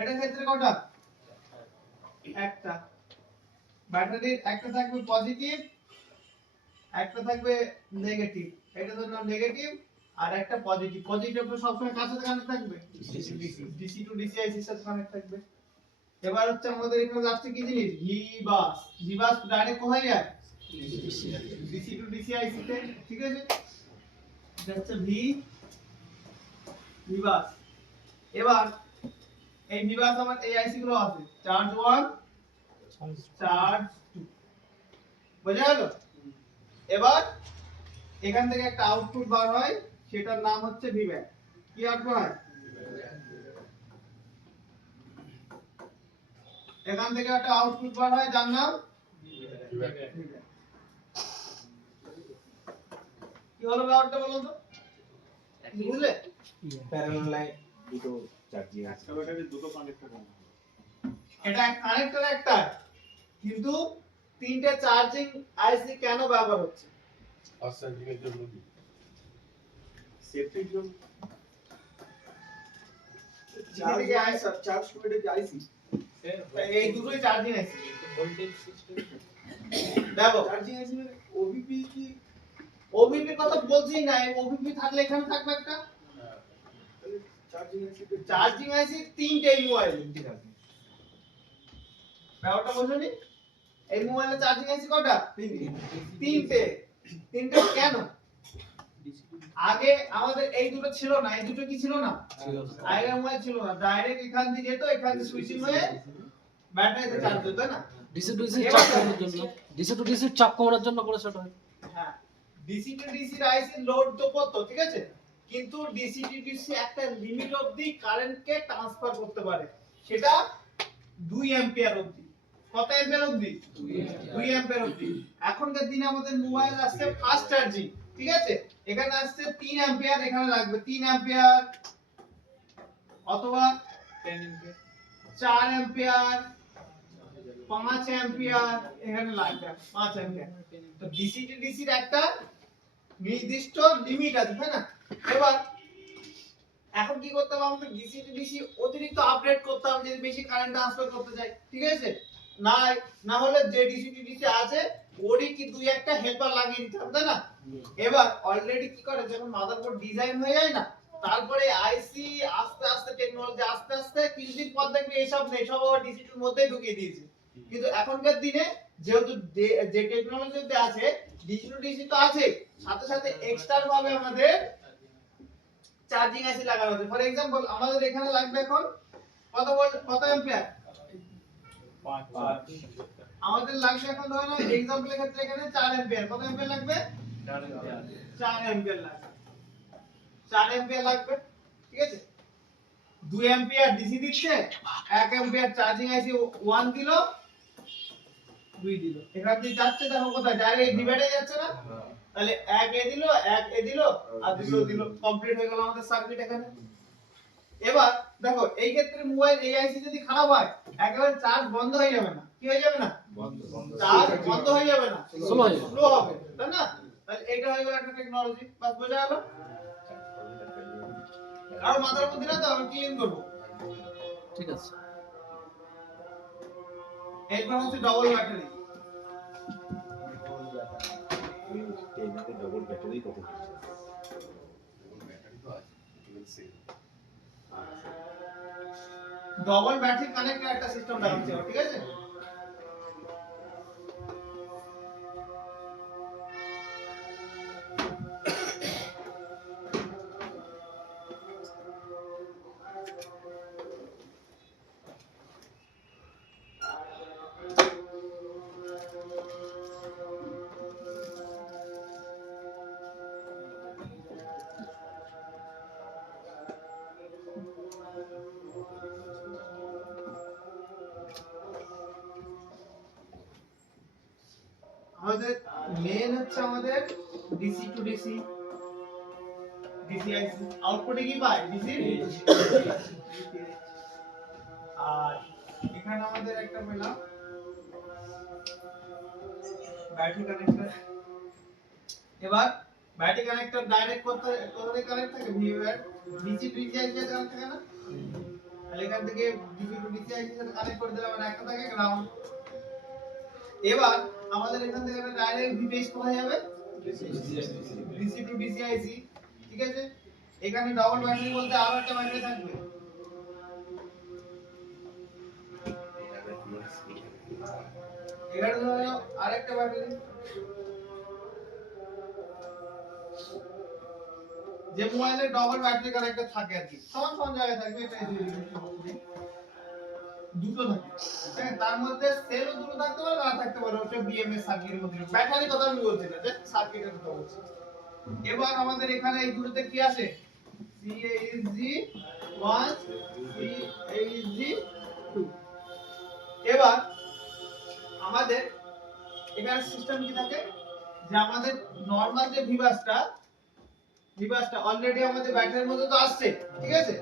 এটা ক্ষেত্রে কটা? একটা। ব্যাটারির একটা থাকবে পজিটিভ, একটা থাকবে নেগেটিভ। এটা ধরুন নেগেটিভ আর একটা পজিটিভ। পজিটিভ তো সবসময় কার সাথে কানেক্ট থাকবে? ডিসি টু ডিসি আইসির সাথে কানেক্ট থাকবে। এবার হচ্ছে আমাদের এখানে যাচ্ছে কি জিনিস? ভি বাস। ভি বাস ডাইরেক্ট কোথায় যায়? ডিসি টু ডিসি আইসি তে। ঠিক আছে, এটা হচ্ছে ভি বাস। এবার এই ভি বাস আমার এই আইসি গুলো আছে, চার্জ 1 চার্জ 2, বোঝা গেল? এবার এখান থেকে একটা আউটপুট বার হয়, সেটার নাম হচ্ছে ভিব্যাক। কি আউটপুট হয়? এখান থেকে একটা আউটপুট বার হয় যার নাম ভিব্যাক। কি হলো ব্যাপারটা বলো তো? বুঝলে? প্যারালাল লাইন দুটো চার্জিং আছে, ব্যাটারি দুটো কানেক্টর আছে। এটা কানেক্টর একটা, কিন্তু তিনটে চার্জিং আইসি কেন ব্যবহার হচ্ছে? ফাস্ট চার্জিং এর জন্য কি? সেফটির জন্য। চার্জ করে কি আইসি? এই দুটোই চার্জিং আইসি। Voltage system. দেখো চার্জিং আইসি মানে ওবিপি কি? ওবিপি কথা বলছি না, এই ওবিপি থাকলে এখানে থাকবে একটা চার্জিং আইসি চার্জিং আইসি তিনটে মোবাইল। ঠিক আছে, ব্যাপারটা বুঝলি? এই মোবাইলে চার্জিং আইসি কটা? তিনটে। তিনটে কেন? আগে আমাদের এই দুটো ছিল না, এই দুটো কি ছিল না? আগে মোবাইল ছিল না, ডাইরেক্ট এখান দিয়ে যেত, এখান দিয়ে সুইচিং হয়ে ব্যাটারিতে চার্জ হতো, তাই না? ডিসি টু ডিসি চাপ কমানোর জন্য, ডিসি টু ডিসি চাপ কমানোর জন্য করে সেটা হয়। হ্যাঁ, DC to DC IC load তো করতো, ঠিক আছে, কিন্তু ডিসি টু ডিসি একটা লিমিট অবধি কারেন্টকে ট্রান্সফার করতে পারে, সেটা 2 অ্যাম্পিয়ার অবধি। কত অ্যাম্পিয়ার অবধি? 2 অ্যাম্পিয়ার অবধি। এখনকার দিনে আমাদের মোবাইল আসছে ফাস্ট চার্জিং, ঠিক আছে, এখানে আসছে 3 অ্যাম্পিয়ার, এখানে লাগবে 3 অ্যাম্পিয়ার অথবা 4 অ্যাম্পিয়ার, 5 অ্যাম্পিয়ার, এখানে লাগবে 5 অ্যাম্পিয়ার। তো ডিসি টু ডিসির একটা নির্দিষ্ট লিমিট আছে, তাই না? এবার এখন কি করতে হবে? আমাকে ডিসি টু ডিসি অতিরিক্ত আপডেট করতে হবে যদি বেশি কারেন্ট ট্রান্সফার করতে চাই, ঠিক আছে, না হলে যে ডিসি টু ডিসি আছে ওরই কি দুই একটা হেল্পার লাগিয়ে দিতে হবে, তাই না? এবার অলরেডি কি করে, যখন মাদারবোর্ড ডিজাইন হয়ে যায় না, তারপরে আইসি আস্তে আস্তে টেকনোলজি আস্তে আস্তে কিছুদিন পর দেখবে এইসব নেই, সব আবার ডিসি টুর মধ্যেই ঢুকিয়ে দিয়েছে। কিন্তু এখনকার দিনে যেহেতু যে টেকনোলজিতে আছে, ডিসি টু ডিসি তো আছে, সাথে সাথে এক্সট্রা ভাবে আমাদের চার্জিং আইসি লাগানো আছে। ফর एग्जांपल আমাদের এখানে লাগবে এখন কত ভোল্ট, কত অ্যাম্পিয়ার? 5 আমাদের লাগবে এখন ধরো एग्जांपल এর ক্ষেত্রে এখানে 4 অ্যাম্পিয়ার। কত অ্যাম্পিয়ার লাগবে? 4 অ্যাম্পিয়ার লাগবে। 4 অ্যাম্পিয়ার লাগবে, ঠিক আছে। 2 অ্যাম্পিয়ার ডিসি দিচ্ছে, 1 অ্যাম্পিয়ার চার্জিং আইসি 1 দিল, 2 দিল। এখান দিয়ে যাচ্ছে, দেখো কোথায় ডাইরেক্ট ডিভাইডে যাচ্ছে না? তাহলে 1 এ দিল, 1 এ দিল আর 2 দিল, কমপ্লিট হয়ে গেল আমাদের সার্কিট এখানে। এবার দেখো এই ক্ষেত্রে মোবাইল এই আইসি যদি খারাপ হয়, একেবারে চার্জ বন্ধ হয়ে যাবে না। কি হয়ে যাবে না? চার্জ বন্ধ হয়ে যাবে না, স্লো হবে, তাই না? তাহলে এটা হয়ে গেল একটা টেকনোলজি। বাস বোঝা গেল? আর মাথার মধ্যে না তো আমি ক্লিন করব। ঠিক আছে। এরপর হচ্ছে ডবল ব্যাটারি। টেনাতে ডবল ব্যাটারি কত? ডবল ব্যাটারি কানেক্টেড একটা সিস্টেম দেখাচ্ছি, ঠিক আছে। আমাদের মেন হচ্ছে আমাদের ডিসি টু ডিসি ডিসিআইসি, আউটপুটে কি পায়? ডিসি। আর এখানে আমাদের একটা পেলাম ব্যাটারি কানেক্টর। এবার ব্যাটারি কানেক্টর ডাইরেক্ট কোথায় কানেক্ট থাকে? ভিউয়ার ডিসি ডিসিআইসি কানেক্ট থাকে না? তাহলে এখান থেকে ডিসি টু ডিসি আইসি সাথে কানেক্ট করে দিলাম, আর একটা থাকে গ্রাউন্ড। এবার আমাদের এখান থেকে একটা ডাইরেক্ট ভিপিএস কোথায় যাবে? ডিসি টু ডিসি আইসি, ঠিক আছে। এখানে ডাবল ব্যাটারি বলতে আরো একটা ব্যাটারি থাকবে, এখানে ধরো আরেকটা ব্যাটারি, যে মোবাইলে ডবল ব্যাটারি কানেক্টর থাকে আর কি, সমান সমান জায়গায় থাকবে, এটা দুটো থাকে, হ্যাঁ। তার মধ্যে সেলও দুটো থাকতে পারে, না থাকতে পারে, ওটা বিএমএস সার্কিটের মধ্যে। ব্যাটারির কথা আমি বলছি না, জাস্ট সার্কিটের কথা বলছি। এবার আমাদের এখানে এই দুটোতে কি আছে? CASG1 CASG2। এবার আমাদের এখানে সিস্টেম কি থাকে, যে আমাদের নরমাল যে ভিবাসটা অলরেডি আমাদের ব্যাটারির মধ্যে তো আসছে, ঠিক আছে।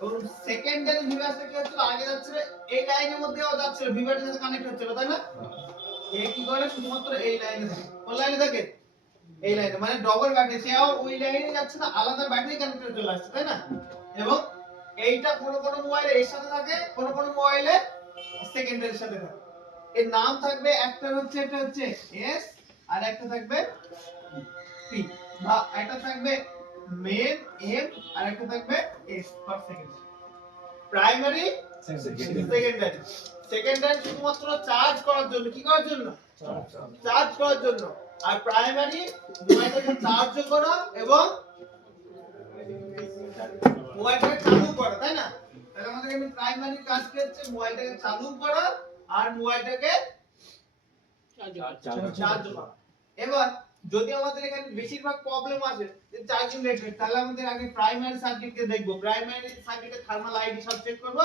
এবং সেকেন্ডারি ভিবাসটা কি হচ্ছে, আগে যাচ্ছে এই লাইনের মধ্যেও যাচ্ছে, ভিবাসের সাথে কানেক্ট হচ্ছিল, তাই না? এই কি করে, শুধুমাত্র এই লাইনে থাকে। কোন লাইনে থাকে? এই লাইনে, মানে ডবল ব্যাটারি, সেও ওই লাইনে যাচ্ছে না, আলাদা ব্যাটারি কানেক্টর চলে আসছে, তাই না? এবং এইটা কোন কোন মোবাইলে এর সাথে থাকে, কোন কোন মোবাইলে সেকেন্ডারির সাথে থাকে। এর নাম থাকবে, একটা হচ্ছে এটা হচ্ছে এস, আর একটা থাকবে পি, বা একটা থাকবে মেন এম, আর একটা থাকবে S for secondary. Primary, secondary. Secondary শুধুমাত্র চার্জ করার জন্য, কি করার জন্য? চার্জ করার জন্য। আর প্রাইমারি মোবাইলটাকে চার্জ করা এবং মোবাইলটাকে চালু করা, তাই না? তাহলে আমাদের এখানে প্রাইমারি কাজ কি হচ্ছে? মোবাইলটাকে চালু করা আর মোবাইলটাকে চার্জ করা। এবার যদি আমাদের এখানে বেশিরভাগ প্রবলেম আসে যে চার্জিং রেটেড, তাহলে আমাদের আগে প্রাইমারি সার্কিটকে দেখবো, প্রাইমারি সার্কিটে থার্মাল আইডি সব চেক করব,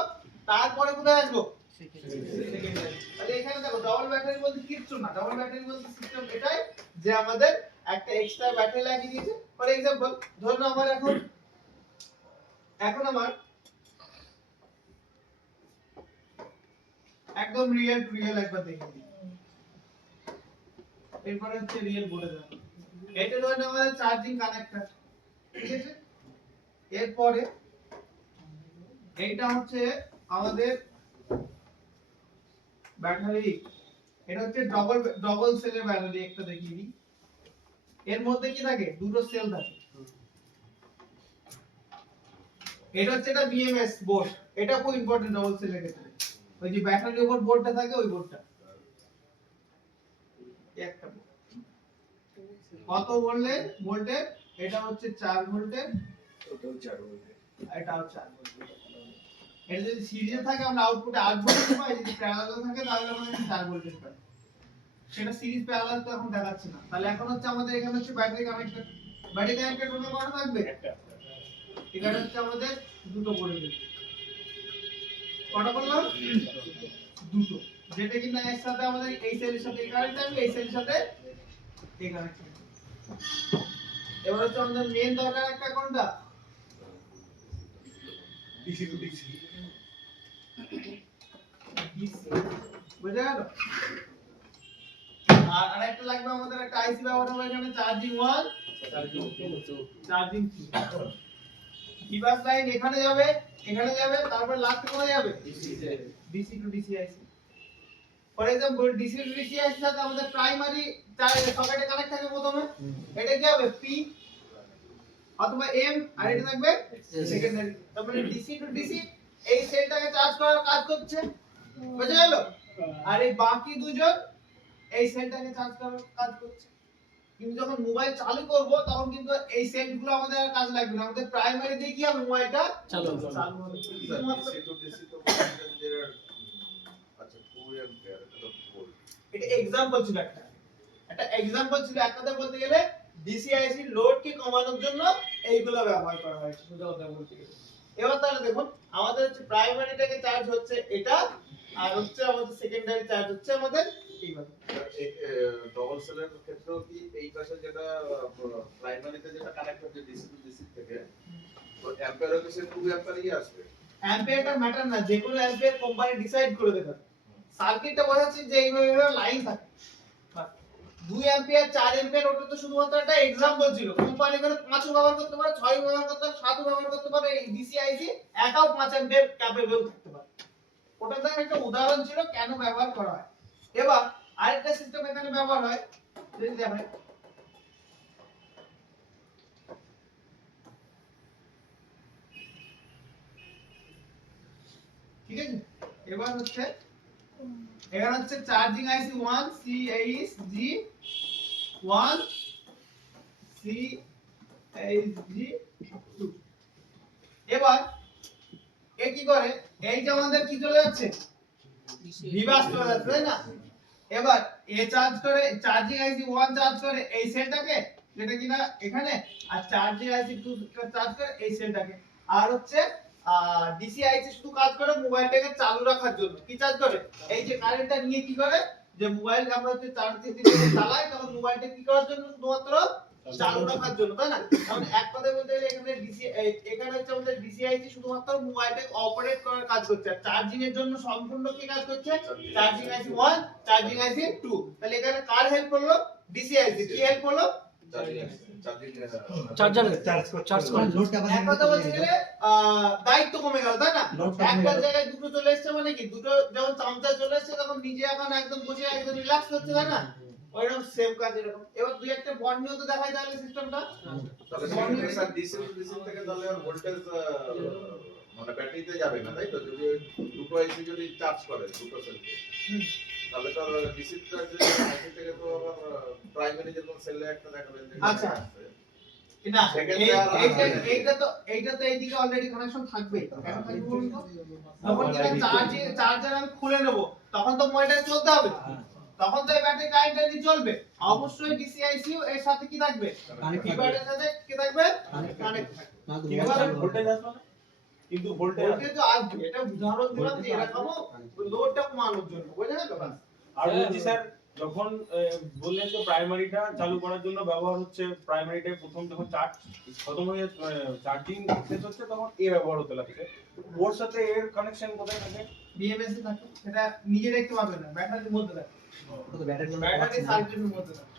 তারপরে কোথায় আসবো? সেকেন্ডারি। তাহলে এখানে দেখো ডবল ব্যাটারি বলতে কিচ্ছু না, ডবল ব্যাটারি বলতে সিস্টেম এটাই যে আমাদের একটা এক্সট্রা ব্যাটারি লাগিয়ে দিয়েছে। ফর एग्जांपल ধরুন আমার এখন আমার একদম রিয়েল টু রিয়েল একবার দেখে দিই, এরপরে হচ্ছে রিয়েল বলে দেব। এটা ধরুন আমাদের চার্জিং কানেক্টর, ঠিক আছে। এরপরে এইটা হচ্ছে আমাদের ব্যাটারি, এটা হচ্ছে ডবল সেলের ব্যাটারি, একটা দেখিয়ে দিই। এর মধ্যে কি থাকে? দুটো সেল থাকে। এটা হচ্ছে একটা বিএমএস বোর্ড, এটা খুব ইম্পর্টেন্ট ডবল সেলের ক্ষেত্রে। ওই যে ব্যাটারির উপর বোর্ডটা থাকে, ওই বোর্ডটা একটা বোর্ড। কত ভোল্টের? এটা হচ্ছে 4 ভোল্টের, ওটাও 4 ভোল্ট। এটাও 4 ভোল্টের। এটা যদি সিরিজে থাকে আমরা আউটপুটে 8 ভোল্ট পাই, যদি প্যারালাল থাকে তাহলে আমরা 4 ভোল্টেজ পাই। সেটা সিরিজ প্যারালাল তো এখন দেখাচ্ছে না। তাহলে এখন হচ্ছে আমাদের এখানে হচ্ছে battery connector. Battery connector total কত থাকবে? একটা। এখানে হচ্ছে আমাদের দুটো করে দিই। কটা বললাম? দুটো। যেটা কিনা এর সাথে আমাদের এই সেলের সাথে এই কানেক্ট থাকবে, এই সেলের সাথে এই কানেক্ট থাকবে। এবার হচ্ছে আমাদের মেইন দরকার একটা কোনটা? DC to DC. বুঝা গেল? আর আরেকটা লাগবে আমাদের, একটা আইসি ব্যবহার হবে এখানে, চার্জিং 1 চার্জিং 2। ডিভাইস লাইন এখানে যাবে, তারপর লাস্টে কোথায় যাবে? DC to DC IC. For example DC to DC আইসির সাথে আমাদের প্রাইমারি সকেটে কানেক্ট থাকে প্রথমে, এটা কি হবে? পি অথবা এম, আর এটা থাকবে সেকেন্ডারি। তার মানে ডিসি টু ডিসি এই সেলটাকে চার্জ করার কাজ করছে, বুঝা গেল? আর এই বাকি দুজন এই সেলটাকে চার্জ করার কাজ করছে। কিন্তু যখন মোবাইল চালু করব তখন কিন্তু এই সেলগুলো আমাদের আর কাজ লাগবে না, আমাদের প্রাইমারি দিয়ে কি হবে? মোবাইলটা চালু হবে। ডিসি টু ডিসি তো বলছেন আচ্ছা 2 অ্যাম্পিয়ার এটা ভোল্ট। এটা एग्जांपल ছিল একটা एग्जांपल ছিল। একটাতে বলতে গেলে ডিসিআইসি লোড কে কমানোর জন্য এইগুলো ব্যবহার করা হয়, সোজা কথা বলতে গেলে। এবার তাহলে দেখুন আমাদের হচ্ছে প্রাইমারিটাকে চার্জ হচ্ছে এটা, আর হচ্ছে আমাদের সেকেন্ডারি চার্জ হচ্ছে আমাদের এইভাবে। ডবল সেলের ক্ষেত্রেও কি এই পাশে যেটা প্রাইমারিতে যেটা কানেক্ট হচ্ছে ডিসি টু ডিসি থেকে, তো অ্যাম্পিয়ারও কি সে 2 অ্যাম্পিয়ারই আসবে? অ্যাম্পিয়ারটা ম্যাটার না, যে কোনো অ্যাম্পিয়ার কোম্পানি ডিসাইড করে দেবে। সার্কিটটা বোঝাচ্ছে যে এইভাবে লাইন থাকে, 2 অ্যাম্পিয়ার 4 অ্যাম্পিয়ার ওটা তো শুধুমাত্র একটা एग्जांपल ছিল। কোম্পানি করে 5 ও ব্যবহার করতে পারে, 6 ও ব্যবহার করতে পারে, 7 ও ব্যবহার করতে পারে। এই ডিসি আইসি একাও 5 অ্যাম্পিয়ার ক্যাপেবল থাকতে পারে। ওটা তো একটা উদাহরণ ছিল কেন ব্যবহার করা হয়। এবার আরেকটা সিস্টেম এখানে ব্যবহার হয়, যদি দেখেন ঠিক আছে। এবার হচ্ছে এখানে হচ্ছে চার্জিং আইসি 1 CHG 1 CHG 2। এবার এ কি করে, এই যে আমাদের কি চলে যাচ্ছে, ভিবাস চলে যাচ্ছে তাই না। এবার এ চার্জ করে, চার্জিং আইসি 1 চার্জ করে এই সেলটাকে, যেটা কিনা এখানে, আর চার্জিং আইসি 2 চার্জ করে এই সেলটাকে। আর হচ্ছে ডিসি আইসি শুধু কাজ করে মোবাইলটাকে চালু রাখার জন্য। কি চার্জ করে, এই যে কারেন্টটা নিয়ে কি করে, যে মোবাইল আমরা হচ্ছে চার্জ দিয়ে চালাই তখন মোবাইলটা কি করার জন্য, শুধুমাত্র চালু রাখার জন্য তাই না। মানে এক কথায় বলতে গেলে এখানে ডিসি, এখানে হচ্ছে আমাদের ডিসি আইসি শুধুমাত্র মোবাইলটাকে অপারেট করার কাজ করছে, আর চার্জিং এর জন্য সম্পূর্ণ কি কাজ করছে, চার্জিং আইসি 1 চার্জিং আইসি 2। তাহলে এখানে কার হেল্প করলো, ডিসি আইসি। কি হেল্প করলো, চার্জার চার্জ করে এক কথা বলতে গেলে দায়িত্ব কমে গেল তাই না। একটা জায়গায় দুটো চলে এসেছে মানে কি, দুটো যখন চামচা চলে এসেছে তখন নিজে এখন একদম বসে একদম রিল্যাক্স হচ্ছে তাই না। ওইরকম সেম কাজ এরকম। এবার দুই একটা বন্ড নিয়ে তো দেখাই তাহলে সিস্টেমটা। তাহলে সেক্ষেত্রে স্যার ডিসি টু ডিসি থেকে তাহলে আর ভোল্টেজ মানে ব্যাটারিতে যাবে না তাই তো, যদি দুটো আইসি যদি চার্জ করে দুটো সেল, তাহলে তো ডিসি আইসি থেকে তো আবার প্রাইমারি যেরকম সেলে একটা দেখাবেন যে আচ্ছা না এইটা তো এইদিকে অলরেডি কানেকশন থাকবে, কেন থাকবে বলুন তো। তখন কি চার্জার আমি খুলে নেব, তখন তো মোবাইলটা চলতে হবে, তখন তো এই ব্যাটারি কারেন্ট দিয়ে চলবে। অবশ্যই ডিসি আইসি এর সাথে কি থাকবে, কিবোর্ডের সাথে কি থাকবে, কানেক্ট থাকবে। এবার ভোল্টেজ আসবে না, কিন্তু ভোল্টেজ ভোল্টেজ তো আসবে, এটা উদাহরণ দিলাম যে এরকম লোডটা কমানোর জন্য, বুঝলেন তো। বাস আর বলছি স্যার, যখন বললেন যে প্রাইমারিটা চালু করার জন্য ব্যবহার হচ্ছে, প্রাইমারিটা প্রথম যখন চার্জ খতম হয়ে চার্জিং শেষ হচ্ছে তখন এ ব্যবহার হতে লাগছে, ওর সাথে এর কানেকশন কোথায় থাকে, বিএমএস এ থাকে, সেটা নিজে দেখতে পারবে না, ব্যাটারির মধ্যে থাকে, ব্যাটারি সার্কিটের মধ্যে থাকে।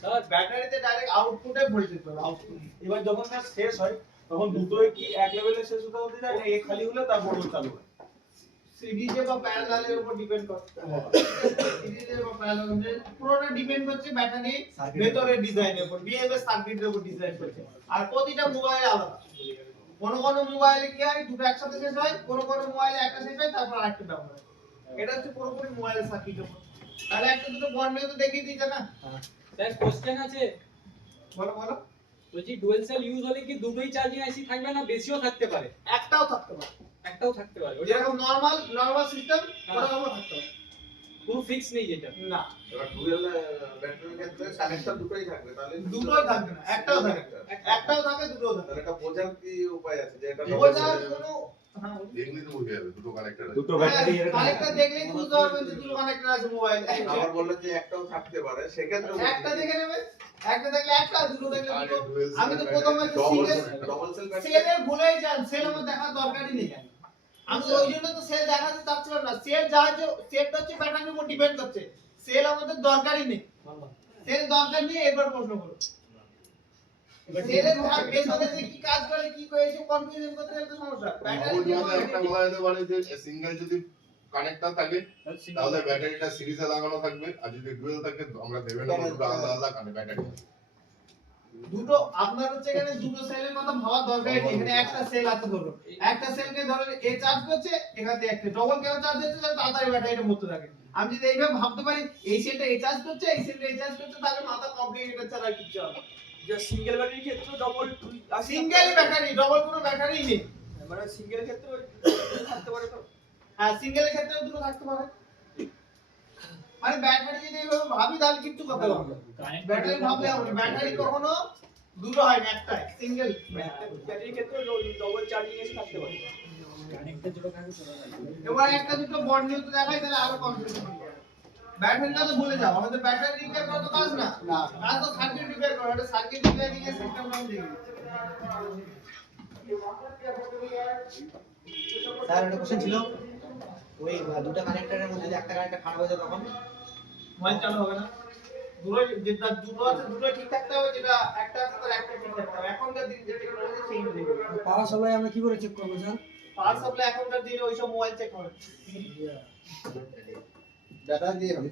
স্যার ব্যাটারিতে ডাইরেক্ট আউটপুটে ভোল্টেজ পাবে, আউটপুট। এবার যখন স্যার শেষ হয় তখন দুটোই কি এক লেভেলে শেষ হতে যায় না, এ খালি হলে তারপর ও চালু হয়, সিরিজে বা প্যারালালের উপর ডিপেন্ড করছে। সিরিজে বা প্যারালালে পুরোটা ডিপেন্ড করছে ব্যাটারি ভেতরে ডিজাইনের উপর, বিএমএস সার্কিটের উপর ডিজাইন করছে। আর প্রতিটা মোবাইলে আলাদা, কোন কোন মোবাইলে কি হয় দুটো একসাথে শেষ হয়, কোন কোন মোবাইলে একটা শেষ হয় তারপর আরেকটা ব্যবহার হয়। এটা হচ্ছে পুরোপুরি মোবাইলের সার্কিটের উপর। তাহলে একটা দুটো বন্ড নিয়ে তো দেখিয়ে দিতে না। স্যার কোশ্চেন আছে, বলো বলো। বলছি ডুয়াল সেল ইউজ হলে কি দুটোই চার্জিং আইসি থাকবে না বেশিও থাকতে পারে? একটাও থাকতে পারে, একটাও থাকতে পারে, ওটা যেরকম নরমাল সিস্টেম ওরকমও থাকতে পারে, কোনো ফিক্স নেই যেটা। না এবার ডুয়াল ব্যাটারির ক্ষেত্রে কানেকশন দুটোই থাকবে, তাহলে দুটোই থাকবে না, একটাও থাকে, একটাও থাকে দুটোও থাকে। তাহলে এটা বোঝার কি উপায় আছে যে এটা বোঝার কোনো দেখলে তো বুঝে যাবে দুটো কানেক্টর আছে। দুটো ব্যাটারি এরকম কানেক্টর দেখলেই তো বুঝতে পারবেন যে দুটো কানেক্টর আছে মোবাইলে। আবার বললেন যে একটাও থাকতে পারে, সেক্ষেত্রে একটা দেখে নেবেন, একটা দেখলে একটা, দুটো দেখলে আরে দুটো। dual cell আমি তো প্রথমে একটা double single double sell battery সেলে ভুলেই যান, সেল আমার দেখার দরকারই নেই। আমি তো ওই জন্য তো সেল দেখাতে চাচ্ছিলাম না। সেল যা যে সেলটা হচ্ছে ব্যাটারির উপর ডিপেন্ড করছে, সেল আমাদের দরকারই নেই। সেল দরকার নেই, এবার প্রশ্ন করো। সেলের ভাগ ভেতরে যে কি কাজ করে কি করেছে কনফিউশন করতে গেলে তো সমস্যা। ব্যাটারি সহজ ভাবে একটা বলা যেতে পারে যে সিঙ্গেল যদি কানেক্টর থাকে তাহলে ব্যাটারিটা সিরিজে লাগানো থাকবে, আর যদি ডুয়েল থাকে আমরা ভেবে নেব দুটো আলাদা আলাদা ব্যাটারি। দুটো আপনার হচ্ছে এখানে দুটো সেলের কথা ভাবার দরকার নেই। এখানে একটা সেল আছে ধরুন, একটা সেলকে ধরুন এ চার্জ করছে, এখান থেকে একটা ডবল কেন চার্জ হচ্ছে তাহলে তাড়াতাড়ি ব্যাটারিটা মরতে থাকে। আমি যদি এইভাবে ভাবতে পারি এই সেলটা এ চার্জ করছে, এই সেলটা এ চার্জ করছে, তাহলে মাথা কমপ্লিকেটেড ছাড়া আর কিছু হবে না। যে সিঙ্গেল ব্যাটারির ক্ষেত্রে ডবল সিঙ্গেল ব্যাটারি, ডবল কোনো ব্যাটারি নেই। মানে সিঙ্গেল ক্ষেত্রে থাকতে পারে তো। হ্যাঁ সিঙ্গেলের ক্ষেত্রেও দুটো থাকতে পারে। মানে ব্যাটারি যদি এইভাবে ভাবি তাহলে কিছু কথা হবে। ব্যাটারি ভাবলে হবে না, ব্যাটারি কখনো দুটো হয় না, একটাই সিঙ্গেল। ব্যাটারির ক্ষেত্রে ডবল চার্জিং এসে থাকতে পারে। এবার একটা দুটো বন্ড নিয়ে তো দেখাই তাহলে আরো কনফিউশন হবে। ব্যাটারিটা তো ভুলে যাও, আমাদের ব্যাটারি রিপেয়ার করা তো কাজ না, কাজ তো সার্কিট রিপেয়ার করা। এটা সার্কিট রিপেয়ারিং এর সিস্টেম আমি দেখি। স্যার একটা কোশ্চেন ছিল, ওই দুটো কানেক্টরের মধ্যে যদি একটা কানেক্টর খারাপ হয়ে যায় তখন মোবাইল চালু হবে না। দুটো আছে দুটো ঠিক থাকতে হবে, যেটা একটা আছে তার একটা ঠিক থাকতে হবে। এখনকার দিনে যে টেকনোলজি চেঞ্জ হয়ে গেছে। পাওয়ার সাপ্লাই আমরা কি করে চেক করবো স্যার? পাওয়ার সাপ্লাই এখনকার দিনে ওইসব মোবাইল চেক করে। ডাটা দিয়ে হবে।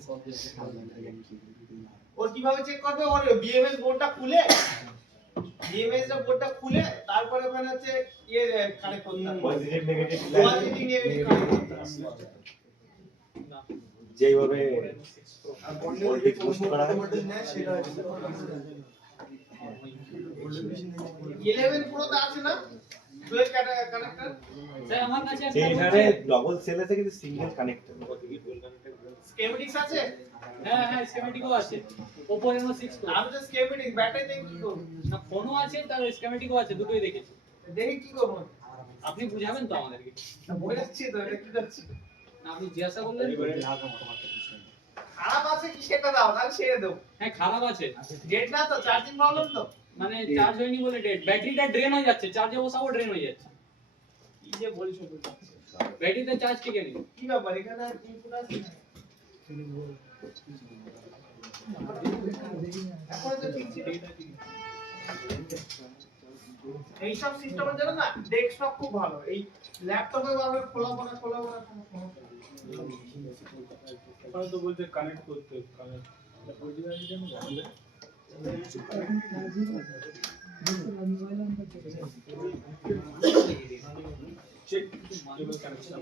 ওর কিভাবে চেক করবে? ওর বিএমএস বোর্ডটা খুলে, বিএমএস এর বোর্ডটা খুলে তারপরে ওখানে হচ্ছে ইয়ে কানেক্ট করতে হবে, positive negative positive negative connect করতে হবে। যেইভাবে আর ভোল্টেজ পোস্ট করা হয় সেটা 11 প্রো তে আছে না ডুয়াল কানেক্টর? স্যার আমার কাছে একটা সেইখানে ডবল সেল আছে কিন্তু সিঙ্গেল কানেক্টর। স্কেমেটিক্স আছে? হ্যাঁ স্কিমেটিকও আছে। Oppo Reno 6 Pro। আমি তো স্কেমেটিক্স ব্যাটারি দেখি কি করব? না ফোনও আছে তার স্কিমেটিকও আছে, দুটোই দেখেছি। দেখি কি করব? আপনি বুঝাবেন তো আমাদেরকে? না বোঝাচ্ছি তো, এটা কি করছি? না আপনি জিজ্ঞাসা করলেন। খারাপ আছে কি সেটা দাও, তাহলে ছেড়ে দাও। হ্যাঁ খারাপ আছে, ডেট না তো, চার্জিং প্রবলেম তো। মানে চার্জ হয়নি বলে ডেড। ব্যাটারিটা ড্রেন হয়ে যাচ্ছে, চার্জে বসাবো ড্রেন হয়ে যাচ্ছে। কি যে বলছো তো? ব্যাটারিতে চার্জ টিকে নেই। কি ব্যাপার এখানে ইনপুট আছে? এখন তো ঠিক ছিল। এইসব সিস্টেমের জন্য না ডেস্কটপ খুব ভালো। এই ল্যাপটপে ভাবে খোলা পড়া ওখানে তো বলছে কানেক্ট করতে, কানেক্ট চেক কেবল কানেকশন।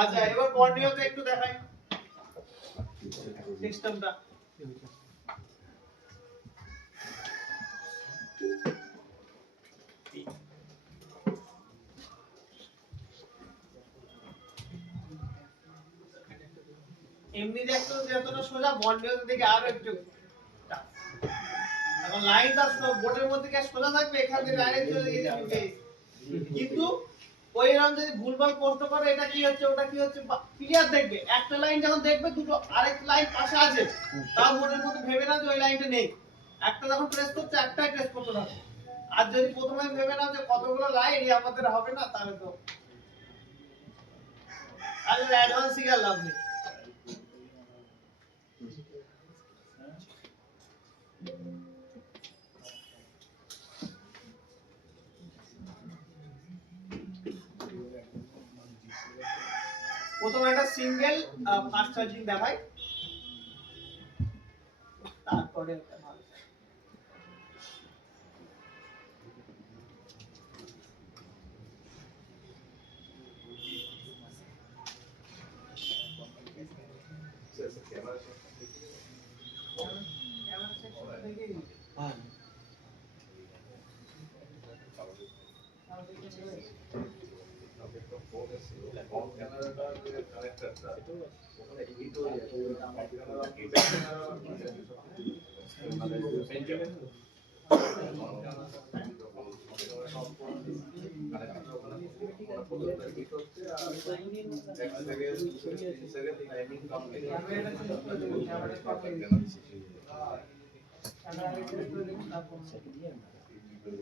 আচ্ছা এবার বর্নিওতে একটু দেখাই সিস্টেমটা। এমনি দেখতো যতটা সোজা, বর্নিওতে দেখে আরো একটু tough। এখন লাইনটা বোর্ডের মধ্যে কি আর সোজা থাকবে? এখান থেকে ডাইরেক্ট চলে গেছে। কিন্তু ওই এরকম যদি ভুলভাল প্রশ্ন করে এটা কি হচ্ছে ওটা কি হচ্ছে ক্লিয়ার দেখবে। একটা লাইন যখন দেখবে দুটো আরেক লাইন পাশে আছে, তার বোর্ডের মধ্যে ভেবে না যে ওই লাইনটা নেই। একটা যখন প্রেস করছে একটাই প্রেস করতে থাকে। আর যদি প্রথমে ভেবে নাও যে কতগুলো লাইন এই আমাদের হবে না, তাহলে তো অ্যাডভান্স শিখার লাভ নেই। প্রথমে একটা সিঙ্গেল ফাস্ট চার্জিং দেখাই, তারপরে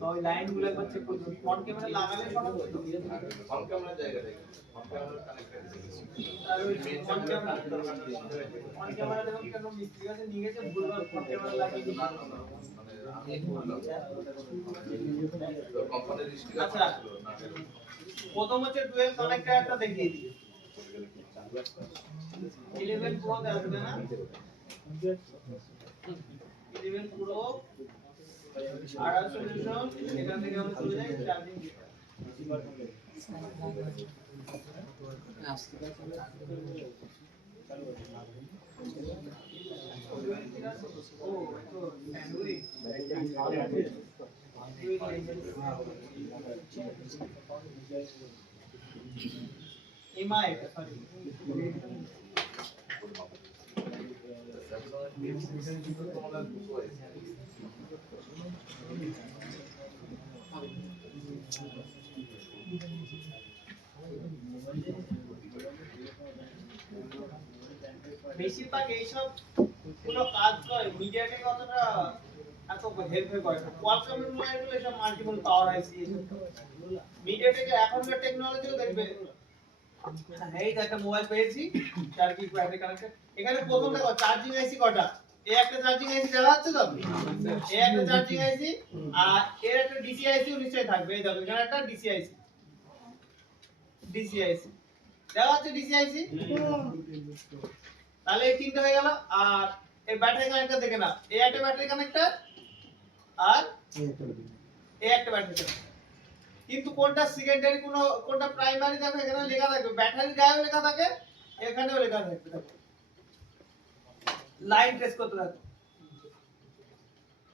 ওই লাইনগুলো একবার চেক করতে হবে। ফ্রন্ট ক্যামেরা লাগালে সব হবে তো? ফ্রন্ট ক্যামেরা জায়গা দেখুন, ফ্রন্ট ক্যামেরা কানেক্টেড আর ওই ফ্রন্ট ক্যামেরা দেখুন কেন মিস্ত্রি কাছে নিয়ে গেছে, ভুলভাল ফ্রন্ট ক্যামেরা লাগিয়ে দিয়েছে। আমি বললাম কোম্পানির স্টিকার আচ্ছা প্রথম হচ্ছে ডুয়াল কানেক্টরটা দেখিয়ে দিই। 11 প্রো তে আসবে না? 11 প্রো 800 নিউটন, এখান থেকে আমরা চলে যাই চার্জিং। ও তো স্যান্ডউইচ এমআই সরি বেশিরভাগ এইসব কোনো কাজ করে মিডিয়াটেক অতটা এত হেল্প করে না। কোয়ালকমের মোবাইলগুলো সব মাল্টিপল পাওয়ার আইসি। মিডিয়াটেকের এখনকার টেকনোলজিও দেখবে এই যে একটা মোবাইল পেয়েছি চার কি ব্যাটারি কানেক্টেড। এখানে প্রথম দেখো চার্জিং আইসি কটা, এই একটা চার্জিং আইসি দেখা যাচ্ছে তো, এই একটা চার্জিং আইসি আর এর একটা ডিসি আইসি নিশ্চয়ই থাকবে। এই দেখো এখানে একটা ডিসি আইসি দেখা যাচ্ছে ডিসি আইসি। তাহলে এই তিনটে হয়ে গেল। আর এই ব্যাটারি কানেক্টর দেখে না, এই একটা ব্যাটারি কানেক্টর আর এই একটা ব্যাটারি কানেক্টর। কিন্তু কোনটা সেকেন্ডারি কোনটা প্রাইমারি দেখো এখানে লেখা থাকবে, ব্যাটারি গায়েও লেখা থাকে, এখানেও লেখা থাকবে। দেখো লাইন ট্রেস করতে থাকো,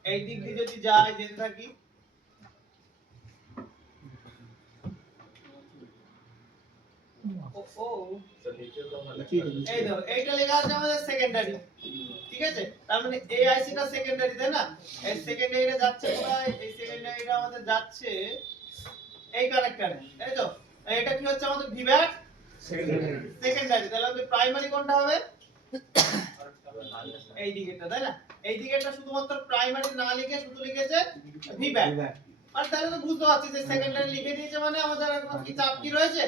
এই দিক দিয়ে যদি যায় যেতে থাকি, এই দেখো এইটা লেখা আছে আমাদের সেকেন্ডারি, ঠিক আছে? তার মানে এই আইসিটা সেকেন্ডারি, তাই না? এই সেকেন্ডারিটা যাচ্ছে কোথায়? এই সেকেন্ডারিটা আমাদের যাচ্ছে এই কানেক্টরে, তাই তো? এটা কি হচ্ছে আমাদের ভিভ্যাট সেকেন্ডারি। তাহলে আমাদের প্রাইমারি কোনটা হবে? এই দিকেরটা, তাই না? এই দিকেরটা শুধুমাত্র প্রাইমারি না লিখে শুধু লিখেছে ভিভ্যাট। আর তাহলে তো বুঝতে পারছি যে সেকেন্ডারি লিখে দিয়েছে মানে আমাদের এখন কি চাপ কি রয়েছে?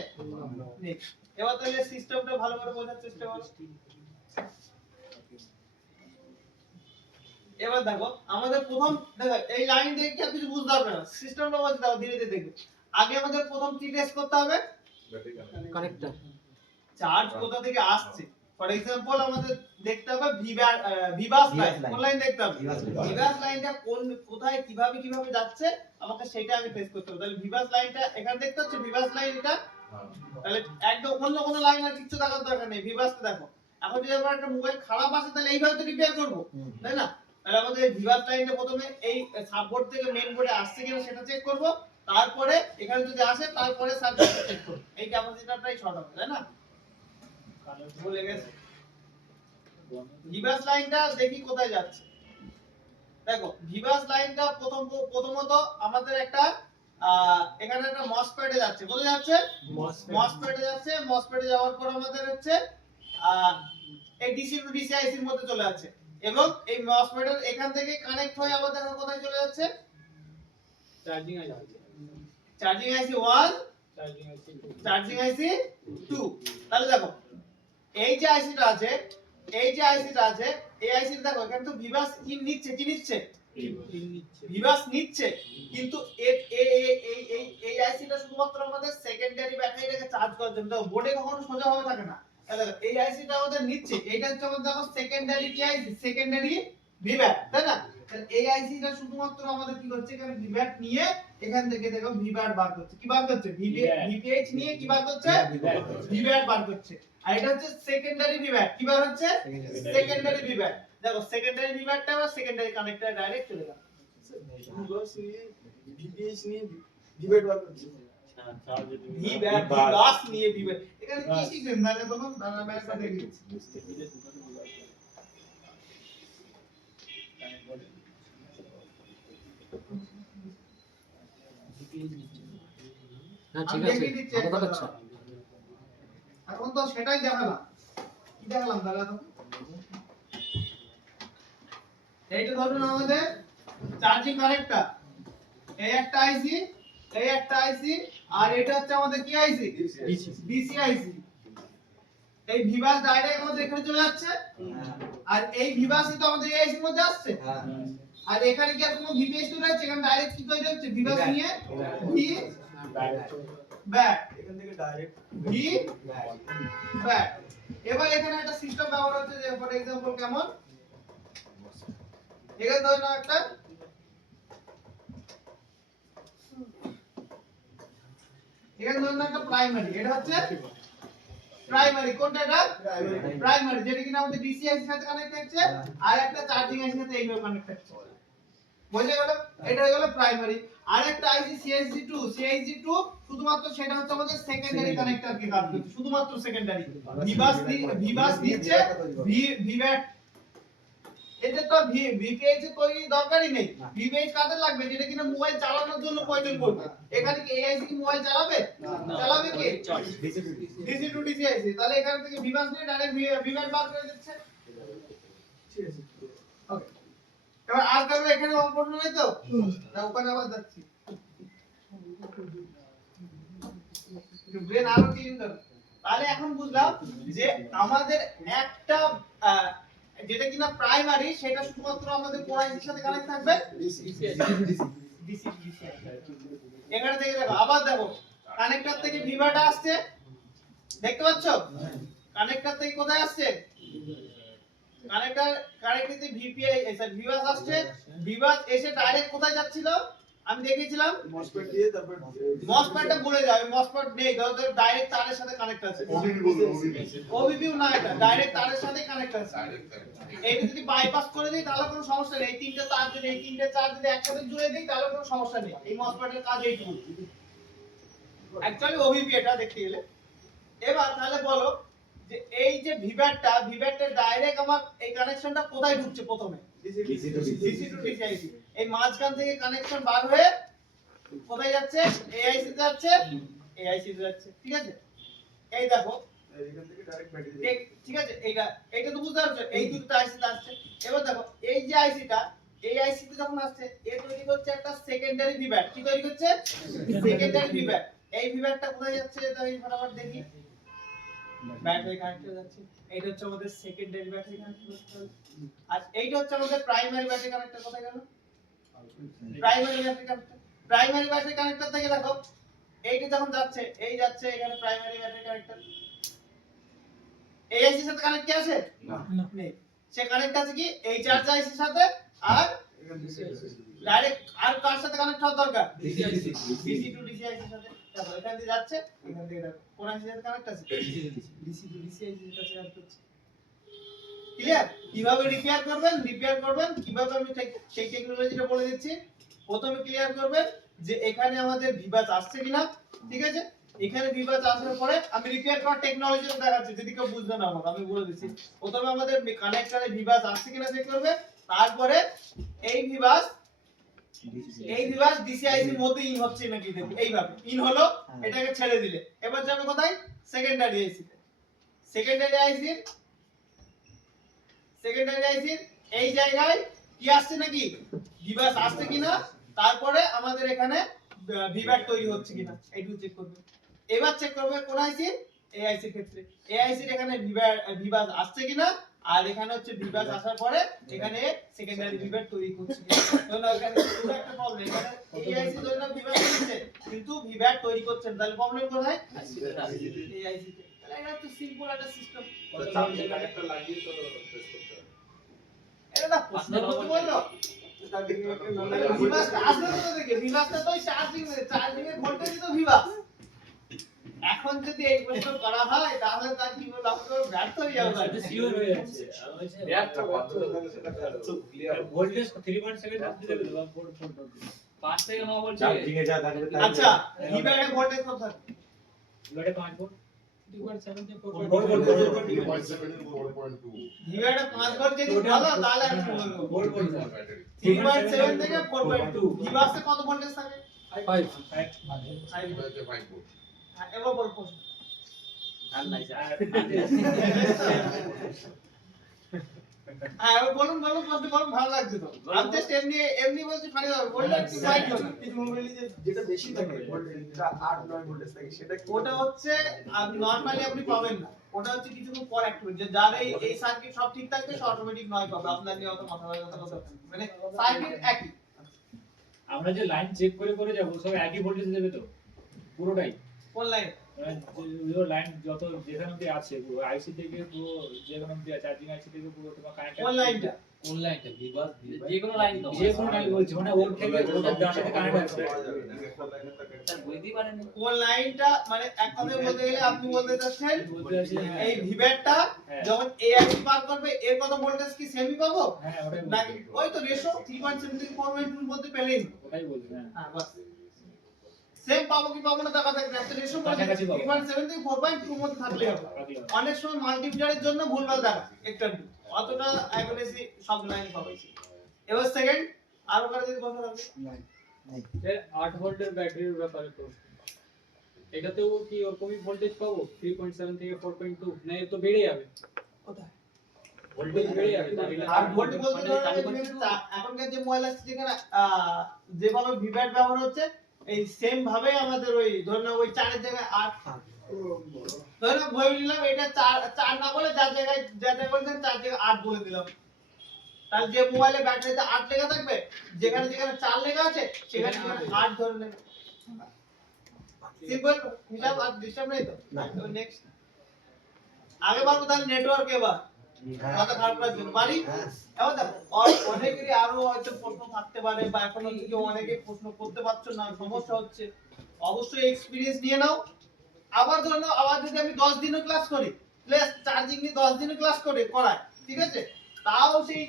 নেই। এবার তাহলে সিস্টেমটা ভালো করে বোঝার চেষ্টা করো। এবার দেখো আমাদের প্রথম দেখো এই লাইন দেখে কিছু বুঝতে পারবে না, সিস্টেমটা বলতে দাও, ধীরে ধীরে দেখবে। আগে আমাদের প্রথম কি টেস্ট করতে হবে? কানেক্টর চার্জ কোথা থেকে আসছে। ফর এক্সাম্পল আমাদের দেখতে হবে ভিভাস লাইন, কোন লাইন দেখতে হবে? ভিভাস লাইনটা কোন কোথায় কিভাবে যাচ্ছে আমাকে সেটা আগে টেস্ট করতে হবে। তাহলে ভিভাস লাইনটা এখানে দেখতে হচ্ছে, ভিভাস লাইন এটা। তাহলে একদম অন্য কোনো লাইন আর কিছু দেখার দরকার নেই, ভিভাসটা দেখো। এখন যদি আমার একটা মোবাইল খারাপ আসে তাহলে এইভাবে তো রিপেয়ার করব, তাই না? তাহলে আমাদের ভিভাস লাইনটা প্রথমে এই সাববোর্ড থেকে মেইন বোর্ডে আসছে কিনা সেটা চেক করব, তারপরে এখানে যদি আসে তারপরে সার্কিট চেক করব। এই ক্যাপাসিটরটাই শর্ট হবে, তাই না? ভুলে গেছে। ভিভাস লাইনটা দেখি কোথায় যাচ্ছে। দেখো ভিভাস লাইনটা প্রথমত আমাদের একটা এখানে একটা মসফেটে যাচ্ছে। কোথায় যাচ্ছে? মসফেটে যাচ্ছে। মসফেটে যাওয়ার পর আমাদের হচ্ছে এই ডিসি টু ডিসি আইসির মধ্যে চলে যাচ্ছে এবং এই মসফেটের এখান থেকে কানেক্ট হয়ে আমাদের কোথায় চলে যাচ্ছে? চার্জিং আইসি, চার্জিং আইসি 1, চার্জিং আইসি 2। চার্জিং আইসি 2। তাহলে দেখো এই যে আইসিটা আছে, এই আইসিটা দেখো এখানে তো ভিভাস ইন নিচ্ছে, কি নিচ্ছে? ভিভাস নিচ্ছে। কিন্তু এই আইসিটা শুধুমাত্র আমাদের সেকেন্ডারি ব্যাটারিটাকে চার্জ করার জন্য, বোর্ডে কখনো সোজা ভাবে থাকে না। তাহলে দেখো এই আইসিটা আমাদের নিচ্ছে, এটা হচ্ছে আমাদের দেখো সেকেন্ডারি কি আইসি? সেকেন্ডারি ভিভ্যাট, তাই না? তাহলে এই আইসিটা শুধুমাত্র আমাদের কি হচ্ছে, এখানে ভিভ্যাট নিয়ে এখান থেকে দেখো ভিভ্যাট বার করছে। কি বার করছে? ভিপিএইচ নিয়ে কি বার করছে? ভিভ্যাট বার করছে। আর এটা হচ্ছে সেকেন্ডারি ভিভ্যাট। কি বার হচ্ছে? সেকেন্ডারি ভিভ্যাট। দেখো সেকেন্ডারি ভিভ্যাটটা আবার সেকেন্ডারি কানেক্টরে ডাইরেক্ট চলে গেল। ভিপিএইচ নিয়ে ডিবেট বার করছে। ভিভাস নিয়ে ভিভ্যাট। এখানে কি শিখবেন মানে তখন আমি একটা দেখিয়েছি। হ্যাঁ ঠিক আছে ভালো দেখাচ্ছে। এখন তো সেটাই দেখালাম। কি দেখালাম তাহলে তো? এইটা ধরুন আমাদের চার্জিং কানেক্টর, এই একটা আইসি, এই একটা আইসি, আর এটা হচ্ছে আমাদের কি আইসি? ডিসি আইসি। এই ভিভাস ডাইরেক্ট আমাদের এখানে চলে যাচ্ছে, আর এই ভিভাসই তো আমাদের এই আইসির মধ্যে আসছে। আর এখানে কি আর কোনো ভিপিএস তো রয়েছে? এখানে ডাইরেক্ট কি তৈরি হচ্ছে? ভিভাস নিয়ে ভি ব্যাট, এখান থেকে ডাইরেক্ট ভি ব্যাট। এবার এখানে একটা সিস্টেম ব্যবহার হচ্ছে, যে ফর এক্সাম্পল কেমন, এখানে ধরে নাও একটা প্রাইমারি, এটা হচ্ছে প্রাইমারি। কোনটা এটা? প্রাইমারি, যেটা কিনা আমাদের ডিসি আইসির সাথে কানেক্ট হচ্ছে আর একটা চার্জিং আইসির সাথে এইভাবে কানেক্ট হচ্ছে। বুঝে গেল? এটা হয়ে গেল প্রাইমারি। আর একটা আইসি CIC2 শুধুমাত্র সেটা হচ্ছে আমাদের সেকেন্ডারি কানেক্টর কে কাজ করছে, শুধুমাত্র সেকেন্ডারি। ভিভাস দিচ্ছে ভিভ্যাট। এতে তো ভিপিএইচ এর তৈরি দরকারই নেই। ভিপিএইচ কাদের লাগবে? যেটা কিনা মোবাইল চালানোর জন্য প্রয়োজন পড়বে। এখানে কি এআইসি কি মোবাইল চালাবে? চালাবে কি? ডিসি টু ডিসি আইসি। তাহলে এখান থেকে ভিভাস নিয়ে ডাইরেক্ট ভিভ্যাট বার করে দিচ্ছে। ওকে, এবার আর কারো এখানে প্রশ্ন নাই তো? না ওখানে আবার যাচ্ছি। ব্রেন আরো ক্লিন করো। তাহলে এখন বুঝলাম যে আমাদের একটা যেটা কিনা প্রাইমারি সেটা শুধুমাত্র আমাদের কোর আইসির সাথে কানেক্ট থাকবে ডিসি এখানে থেকে দেখো আবার দেখো কানেক্টর থেকে ভিভাটা আসছে দেখতে পাচ্ছ কানেক্টর থেকে কোথায় আসছে কানেক্টর থেকে ভিপিআই ভিভাস আসছে ভিভাস এসে ডাইরেক্ট কোথায় যাচ্ছিল আমি দেখিয়েছিলাম মসফেট দিয়ে তারপর মসফেটটা ভুলে যাবে মসফেট নেই ধরো ডাইরেক্ট তারের সাথে কানেক্ট আছে ওবিপিউ না এটা ডাইরেক্ট তারের সাথে কানেক্ট আছে এইটা যদি বাইপাস করে দিই তাহলে কোনো সমস্যা নেই এই তিনটে তার যদি এই তিনটে তার যদি একসাথে জুড়ে দিই তাহলে কোনো সমস্যা নেই এই মসফেটের কাজ এইটুকু অ্যাকচুয়ালি ওবিপি এটা দেখতে গেলে এবার তাহলে বলো যে এই যে ভিভ্যাটটা ডাইরেক্ট আমার এই কানেকশনটা কোথায় ঢুকছে প্রথমে ডিসি টু ডিসি এই মাঝখান থেকে কানেকশন বার হয়ে কোথায় যাচ্ছে এআইসি তে যাচ্ছে এআইসি তে যাচ্ছে ঠিক আছে এই দেখো এখান থেকে ডাইরেক্ট ব্যাটারি ঠিক আছে এইটা তো বুঝতে পারছো এই দুটো আইসি তে আসছে এবার দেখো এই যে আইসিটা এই আইসি তে যখন আসছে এ তৈরি করছে একটা সেকেন্ডারি ভিভ্যাট কি তৈরি করছে সেকেন্ডারি ভিভ্যাট এই ভিভ্যাটটা কোথায় যাচ্ছে তাই ফটাফট দেখি ব্যাটারি কানেক্টর যাচ্ছে এইটা হচ্ছে আমাদের সেকেন্ডারি ব্যাটারি কানেক্টর আর এইটা হচ্ছে আমাদের প্রাইমারি ব্যাটারি কানেক্টর কোথায় গেল প্রাইমারি ব্যাটারি কানেক্টর থেকে দেখো এইটা যখন যাচ্ছে এই যাচ্ছে এখানে প্রাইমারি ব্যাটারি কানেক্টর এই আইসির সাথে কানেক্ট কি আছে না নেই সে কানেক্ট আছে কি এই চার্জ আইসির সাথে আর ডাইরেক্ট আর কার সাথে কানেক্ট হওয়া দরকার ডিসি টু ডিসি আইসির সাথে দেখো এখান দিয়ে যাচ্ছে এখান থেকে দেখো কোন আইসির সাথে কানেক্ট আছে ডিসি টু ডিসি আইসির সাথে কানেক্ট হচ্ছে ক্লিয়ার কিভাবে রিপেয়ার করবেন কিভাবে আমি সেই টেকনোলজিটা বলে দিচ্ছি প্রথমে ক্লিয়ার করবেন যে এখানে আমাদের ভিভাস আসছে কিনা ঠিক আছে এখানে ভিভাস আসার পরে আমি রিপেয়ার করার টেকনোলজিটা দেখাচ্ছি যদি কেউ বুঝতে না পারে আমি বলে দিচ্ছি প্রথমে আমাদের কানেক্টরে ভিভাস আসছে কিনা চেক করবে তারপরে এই ভিভাস ডিসিআইসির মধ্যে ইন হচ্ছে নাকি দেখো এইভাবে ইন হলো এটাকে ছেড়ে দিলে এবার যাবে কোথায় সেকেন্ডারি আইসিতে সেকেন্ডারি আইসির এই জায়গায় কি আসছে নাকি ভিভাস আসছে কিনা তারপরে আমাদের এখানে ভিভ্যাট তৈরি হচ্ছে কিনা এইটুকু চেক করবে এবার চেক করবে কোন আইসি এআইসির ক্ষেত্রে এআইসির এখানে ভিভাস আসছে কিনা আর এখানে হচ্ছে ভিভাস আসার পরে এখানে সেকেন্ডারি ভিভ্যাট তৈরি করছে কিনা এখানে পুরো একটা প্রবলেম এখানে এআইসি জন্য ভিভাস হচ্ছে কিন্তু ভিভ্যাট তৈরি করছে না তাহলে প্রবলেম কোথায় এআইসি তে তাহলে এটা তো সিম্পল একটা সিস্টেম চার্জিং কানেক্টর লাগিয়ে তো টেস্ট করতে হবে এটা না প্রশ্ন করতে বললো ভিভাস আসলে তো দেখে ভিভাসটা তো চার্জিং এর ভোল্টেজ তো ভিভাস এখন যদি এই প্রশ্ন করা হয় তাহলে তার কি বলবো আপনারা ব্যর্থ হয়ে যাবে এটা সিওর হয়ে যাচ্ছে ব্যর্থ ক্লিয়ার ভোল্টেজ 3.7 অবধি দেবে তো 5 থেকে 9 ভোল্ট চার্জিং এ যা থাকবে তাই আচ্ছা ভিভাসের ভোল্টেজ কত থাকে ভিভাটে 5 ভোল্ট 2.7 থেকে 4 4.7 ভোল্ট 4.2 ভিভাসে 5 ভোল্ট যদি ভালো তাহলে আমি বলবো ভোল্ট 3.7 থেকে 4.2 ভিভাসে কত ভোল্টেজ থাকে 5 এবার বল প্রশ্ন আর নাই স্যার হ্যাঁ এবার বলুন প্রশ্ন বলুন ভালো লাগছে তো আমি জাস্ট এমনি বলছি ফানি হবে বললে একটু সাইড করুন কিছু মোবাইলে যেটা বেশি থাকে ভোল্টেজ 8-9 ভোল্টেজ থাকে সেটা কি ওটা হচ্ছে নরমালি আপনি পাবেন না ওটা হচ্ছে কিছুক্ষণ পর অ্যাক্টিভেট যে যার এই সার্কিট সব ঠিক থাকবে সে অটোমেটিক নয় পাবে আপনার নিয়ে অত মাথা ব্যথা কথা মানে সার্কিট একই আমরা যে লাইন চেক করে যাব সব একই ভোল্টেজ দেবে তো পুরোটাই কোন লাইন ওই লাইন যত যেখানে অবধি আছে পুরো আইসি থেকে পুরো যেখানে অবধি চার্জিং আইসি থেকে পুরো তোমার কানেক্ট কোন লাইনটা যে কোনো লাইন বলছি মানে ওর থেকে ওদের যার সাথে কানেক্ট আছে কোন লাইনটা মানে এক কথায় বলতে গেলে আপনি বলতে চাচ্ছেন বলতে আছে এই ভিভ্যাটটা যখন এআইসি পার করবে এর কত ভোল্টেজ কি সেমই পাবো হ্যাঁ ওটাই নাকি ওই তো রেশিও 3.7 থেকে 4.2 এর মধ্যে পেলেই ওটাই বলছি হ্যাঁ হ্যাঁ বাস সেম পাবো কি পাবো না দেখা থাকবে একটা রেশিও কাছাকাছি পাবো। 3.7 থেকে 4.2 এর মধ্যে থাকলে হবে অনেক সময় মাল্টিমিটারের জন্য ভুলভাল দেখা একটু অতটা অ্যাকুরেসি সব লাইন পাবে এবার সেকেন্ড আর ওখানে যদি কথা হবে 8 ভোল্টের ব্যাটারির ব্যাপারে তো এটাতেও কি ওরকমই ভোল্টেজ পাবো 3.7 থেকে 4.2 না এর তো বেড়ে যাবে কোথায় ভোল্টেজ বেড়ে যাবে আর ভোল্টেজ বলতে এখনকার যে মোবাইল আছে যেখানে যেভাবে ভিভ্যাট ব্যবহার হচ্ছে এই সেম ভাবে আমাদের ওই ধরুন ওই 4 এর জায়গায় 8 ধরো ভেবে নিলাম এটা 4 না বলে যার জায়গায় বলছেন 4 জায়গায় 8 বলে দিলাম, তাহলে যে মোবাইলে ব্যাটারিতে 8 লেখা থাকবে, যেখানে যেখানে 4 লেখা আছে সেখানে সেখানে 8 ধরে নেবে। সিম্পল হিসাব, আর ডিস্টার্ব নেই তো? তো নেক্সট আগে বারবো তাহলে নেটওয়ার্ক এবার মাথা খারাপ করার জন্য পারি। এবার দেখো অনেকেরই আরো হয়তো প্রশ্ন থাকতে পারে, বা এখনো কেউ অনেকে প্রশ্ন করতে পারছো না, সমস্যা হচ্ছে, অবশ্যই এক্সপেরিয়েন্স নিয়ে নাও। আবার ধরে নাও আবার যদি আমি 10 দিনও ক্লাস করি, প্লাস চার্জিং নিয়ে 10 দিনও ক্লাস করাই, ঠিক আছে, তাও সেই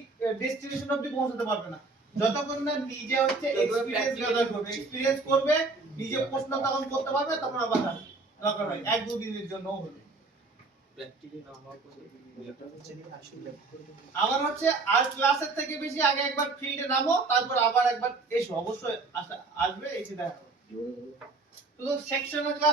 ডেস্টিনেশন অবধি পৌঁছাতে পারবে না যতক্ষণ না নিজে হচ্ছে এক্সপেরিয়েন্স গ্যাদার করবে। এক্সপেরিয়েন্স করবে, নিজে প্রশ্ন তখন করতে পারবে, তখন আবার আসবে। দরকার হয় 1-2 দিনের জন্য হলো। আবার হচ্ছে আর ক্লাসের থেকে বেশি আগে একবার ফিল্ডে নামো, তারপর আবার একবার এসো, অবশ্যই আসবে এসে দেখো। তো সেকশনাল ক্লাস